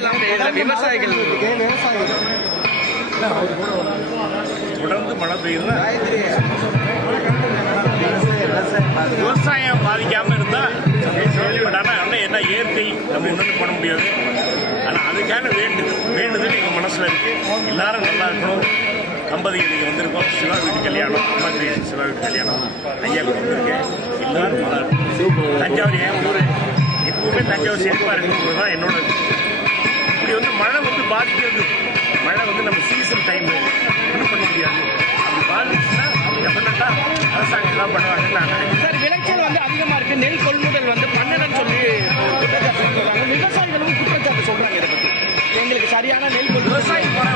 தேவையில்லாம விவசாயிகள் தொடர்ந்து மழை பெய்யுதுன்னா விவசாயம் பாதிக்காமல் இருந்தால் ஆனால் என்ன இயற்கை நம்ம ஒன்றும் பண்ண முடியாது. ஆனால் அதுக்கான வேண்டுதல் எங்கள் மனசில் இருக்குது. எல்லாரும் நல்லா இருக்கணும். தம்பதிகள் நீங்கள் வந்திருக்கோம். சிவா வீட்டு கல்யாணம், அம்மா கிரியேஷன் சிவா வீட்டு கல்யாணம், ஐயா கூட வந்திருக்கேன். எல்லாரும் நல்லா இருக்கும். தஞ்சாவூர் என் ஊர், எப்பவுமே தஞ்சாவூர் செழிப்பாக இருக்குங்கிறது தான் என்னோட. இப்படி மழை பாதிக்கிறது. மழை நம்ம சீசன் டைமு ஒன்றும் பண்ண முடியாது. அப்படி பாதிச்சுன்னா டெஃபினட்டாக அரசாங்கம் எல்லாம் பண்ணுவாங்கன்னு நான் நினைக்கிறேன். சார், விளைச்சல் அதிகமாக இருக்குது. நெல் கொள்முதல் பண்ணலன்னு சொல்லி குற்றச்சாட்டு சொல்கிறாங்க. விவசாயிகளும் குற்றச்சாட்டு சொல்கிறாங்க. இதை பற்றி எங்களுக்கு சரியான நெல் விவசாயி முறை